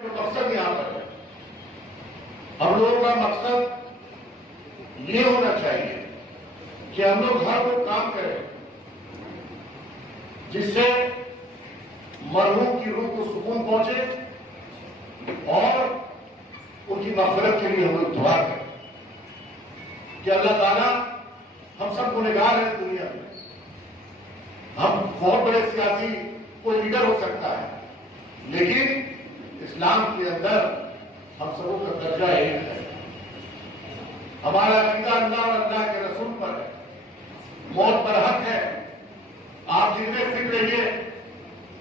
मकसद यहाँ पर है, हम लोगों का मकसद ये होना चाहिए कि हम लोग हर वो काम करें जिससे मरहूम की रूह को सुकून पहुंचे और उनकी मग़फ़िरत के लिए हम लोग दुआ करें कि अल्लाह ताला हम सब गुनहगार हैं दुनिया में। हम बहुत बड़े सियासी कोई लीडर हो सकता है, लेकिन इस्लाम के अंदर हम सबों का दर्जा एक है। हमारा अकीदा अल्लाह और अल्लाह के रसूल पर है, मौत पर हक है। आप जितने फिट रहिए,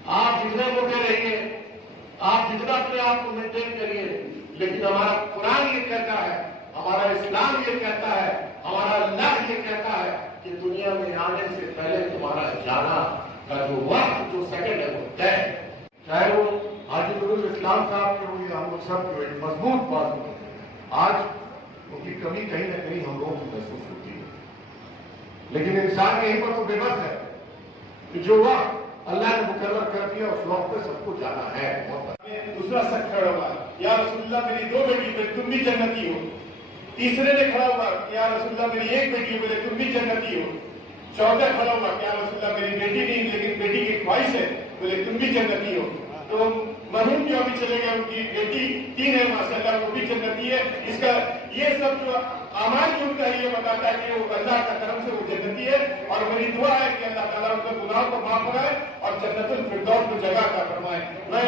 आप जितने मोटे रहिए, आप जितना अपने आप को मेंटेन करिए, लेकिन हमारा कुरान ये कहता है, हमारा इस्लाम ये कहता है, हमारा अल्लाह ये कहता है कि दुनिया में आने से पहले तुम्हारा जाना का जो वक्त, जो सेकंड है, वो तय है। चाहे वो हाजी नूरुल इस्लाम साहब के हुए, हम लोग सब जो एक मजबूत बात होते हैं, आज उनकी कमी कहीं ना कहीं हम लोगों को महसूस होती है। लेकिन इंसान यहीं पर तो बेबस है कि जो वक्त अल्लाह ने मुकर्रर कर दिया उस वक्त पे सबको जाना है। दूसरा शख्स खड़ा हुआ, या रसूलुल्लाह मेरी दो बेटी, बोले तुम भी जन्नती हो। तीसरे ने खड़ा हुआ, या रसूलुल्लाह मेरी एक बेटी है, बोले तुम भी जन्नती हो। चौथा खड़ा हुआ, या रसूलुल्लाह मेरी बेटी नहीं लेकिन बेटी की ख्वाहिश है, बोले तुम भी जन्नती हो। तो मरहूम जो अभी चले गए, उनकी बेटी 3 है माशाअल्लाह, वो भी जन्नती है। इसका ये सब जो आमान जो उनका ये बताता है कि वो अल्लाह का तरफ से वो जन्नती है। और मेरी दुआ है कि अल्लाह ताला उनके गुनाहों को माफ कराए और जन्नतुल फिरदौस को जगह अता फरमाए। मैं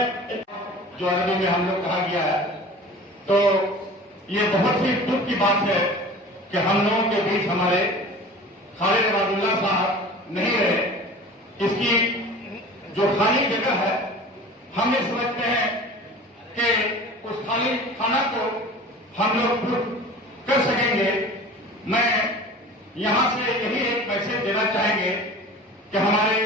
जो अरबी में हम लोग कहा गया है, तो ये बहुत ही दुख की बात है कि हम लोगों के बीच हमारे खालिद इबादुल्लाह साहब नहीं रहे। इसकी जो खाली जगह है, हम ये समझते हैं कि उस खाली खाना को हम लोग पूर्ण कर सकेंगे। मैं यहां से यही एक मैसेज देना चाहेंगे कि हमारे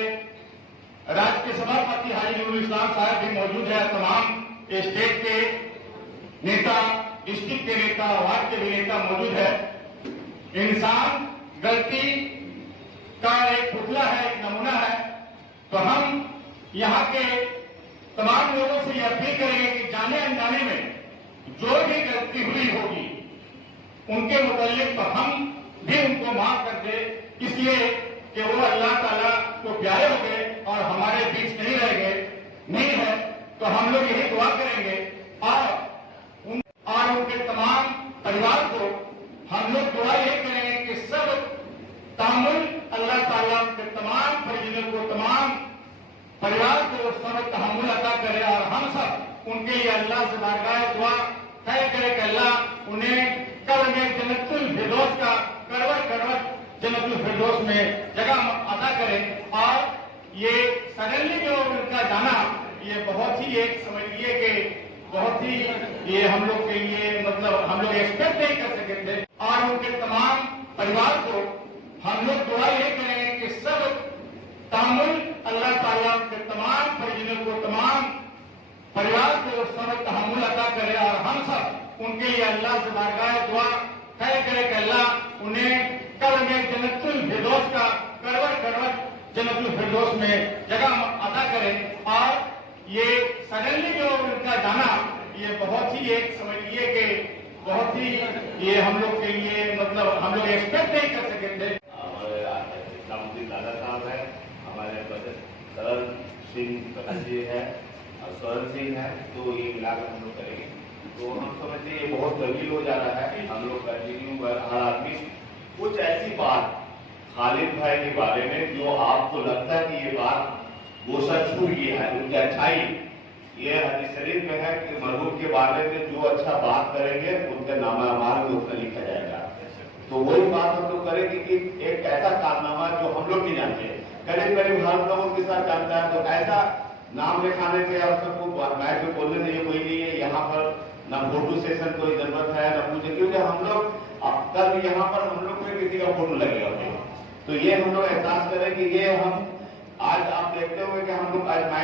राज्य के सभापति हाजी नूरुल इस्लाम साहब भी मौजूद है, तमाम स्टेट के नेता, डिस्ट्रिक्ट के नेता, वार्ड के भी नेता मौजूद है। इंसान गलती का एक पुतला है, एक नमूना है। तो हम यहाँ के तमाम लोगों से यह अपील करेंगे कि जाने अनजाने में जो भी गलती हुई होगी उनके मुतालिक तो हम भी उनको माफ कर दे, इसलिए कि वो अल्लाह ताला को प्यारे हो गए और हमारे बीच नहीं रह गए, नहीं है। तो हम लोग यही दुआ करेंगे और उनके तमाम परिवार को हम लोग दुआ ये करेंगे कि सब तामुल अल्लाह ताला के तमाम परिजनों को, तमाम परिवार को सब तहम्मुल अता करे और हम सब उनके लिए अल्लाह से बारगाह दुआ तय करे कि अल्लाह उन्हें कब्र में जन्नतुल फिरदौस का करवट करवट जन्नतुल फिरदौस में जगह अता करे। और ये सडनली जो उनका जाना, ये बहुत ही एक समझ लीजिए कि बहुत ही ये हम लोग के लिए मतलब हम लोग एक्सपेक्ट नहीं कर सके थे। और उनके तमाम परिवार को हम लोग दुआ ये करेंगे कि सब तामुल अल्लाह ताला के तमाम परिजनों को, तमाम परिवार को सब तहम्मुल अता करे और हम सब उनके लिए अल्लाह से बारगाह दुआ तय करे कि अल्लाह उन्हें कब्र में जन्नतुल फिरदौस का करवट करवट जन्नतुल फिरदौस में जगह अता करे। और ये सडनली जो उनका जाना, ये बहुत ही एक समझ लीजिए कि बहुत ही ये हम लोग के लिए मतलब हम लोग एक्सपेक्ट नहीं कर सके थे। हमारे इस्लामुद्दीन दादा साहब है, हमारे सरन सिंह जी है और स्वर्ण सिंह है, तो ये मिलाकर हम लोग करेंगे। तो हम समझते हैं ये बहुत तवील हो जा रहा है। हम लोग कंटिन्यू हर आदमी कुछ ऐसी बात खालिद भाई के बारे में जो आपको लगता है कि ये बात वो सच हुई है, उनकी अच्छाई, ये हदीस शरीफ में है कि मरहूम के बारे में जो अच्छा बात करेंगे उनके नामा अमाल में उतना लिखा जाएगा। तो वही बात हम लोग करेंगे कि एक ऐसा कारनामा जो हम लोग नहीं जानते, करीब करीब हम लोग उनके साथ जानता है, तो ऐसा नाम लिखाने से और सबको मैच में बोलने से ये कोई नहीं है। यहाँ पर न फोटो सेशन कोई जरूरत है न कुछ, क्योंकि हम लोग कल यहाँ पर हम लोग में किसी का फोटो लगेगा। तो ये हम लोग एहसास करें कि ये हम आज आप देखते हुए कि हम लोग आज मैच